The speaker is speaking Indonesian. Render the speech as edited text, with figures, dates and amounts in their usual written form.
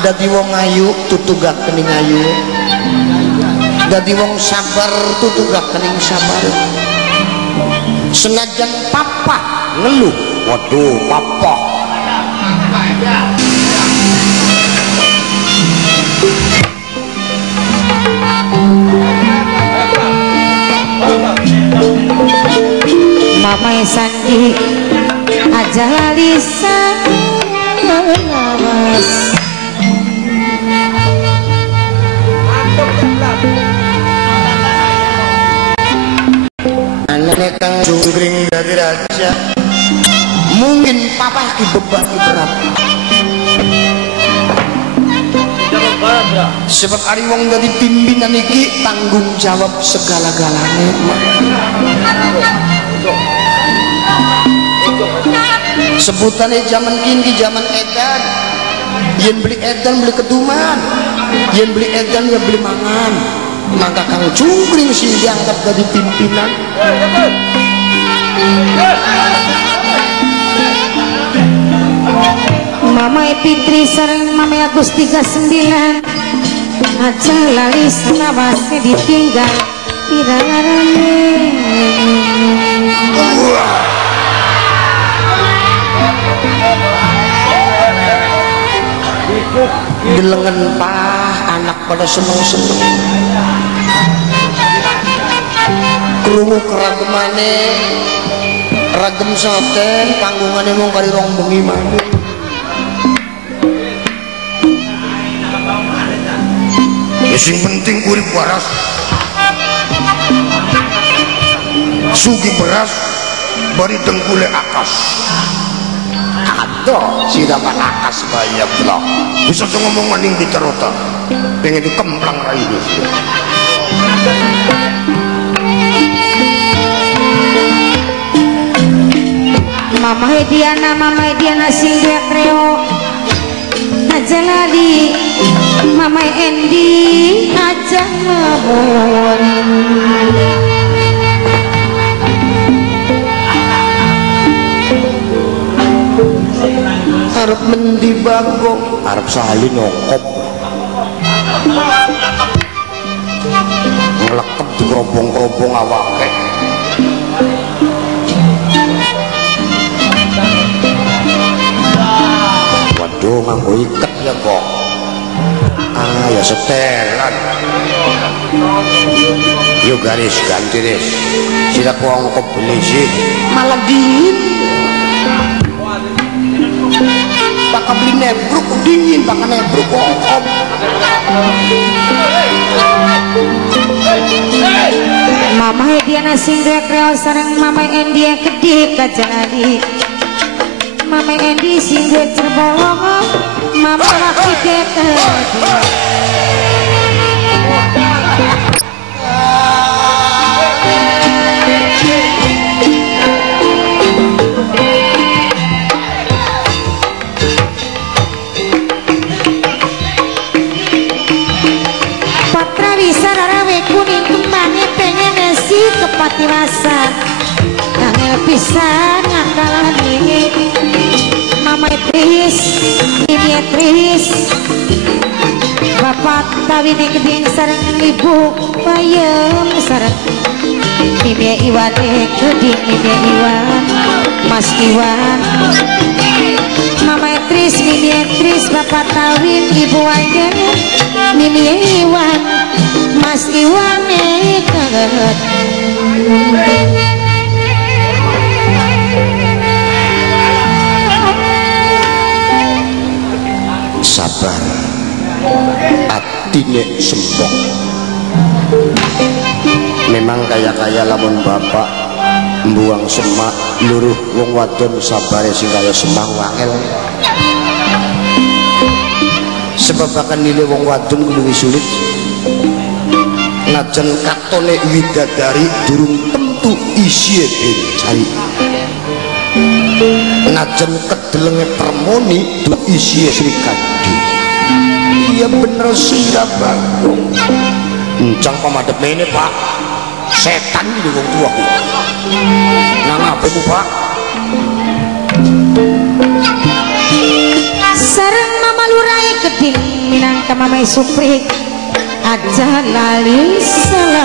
dadi wong ayu tutugak kening ayu, dadi wong sabar tutugak kening sabar. Senajan papa ngeluh, waduh papa Mama Sandi aja lalisa lawas anaknya kang jungkring dari raja, mungkin papa beban berat. Sebab ari wong dadi pimpinan iki tanggung jawab segala-galane. Sebutannya zaman kini zaman edan, yen beli edan beli keduman, yen beli edan ya beli mangan. Maka kang jungkring sih dianggap jadi pimpinan. Mama Fitri sareng Mama Agus 39 aja lali selawasnya ditinggal pirarane Delengen pah anak pada seneng-seneng krungu keragemane ragem soten panggungane mung kari rong bengi maneh. Sing penting urip waras, sugi beras, bari dengkule akas. Aduh, sidapan akas banyak lah. Bisa ngomong maning di cerota, pengen dikemplang rai ini. Mama Hediana sing dia kreo aja lali Mama Endi aja ngabon arep mendi bagong arep salin nyokop ngelekep di kerobong-kerobong awake. Waduh nganggo iket ya kok. Ah ya setelan. Yuk garis ganti deh. Sila kuang kok beli sih. Malah dingin. Bakal beli nebruk dingin, bakal nebruk kok. Mama Hediana sing kreo sareng Mama Endi kedip kajaladi Mama Endi sing cerbolong Mama laki kete Patra bisa rarawe kuning kembangnya pengen nasi kepati rasa Nangel pisan ngakalani Mama Tris, Mimi Tris Bapak kawin keding sareng ibu bayem sareng Mimi Iwan keding Mimi Iwan Mas Iwan Mama Tris, Mimi Tris Bapak kawin ibu Aiden Mimi Iwan Mas Iwan kaget sabar atine sembok memang kaya lamun bapak mbuang semak luruh wong wadon sabare sing kaya semak wangel sebab akan nilai wong wadon luwih sulit najan katone widadari durung tentu isi cari najan kedelenge permoni du isi Sri Kandi. Iya bener sehingga bagong encang pemadep ini pak setan di wong tua ku nang apa ku pak sareng Mama Lurai keding Mamai Supri aja lali salah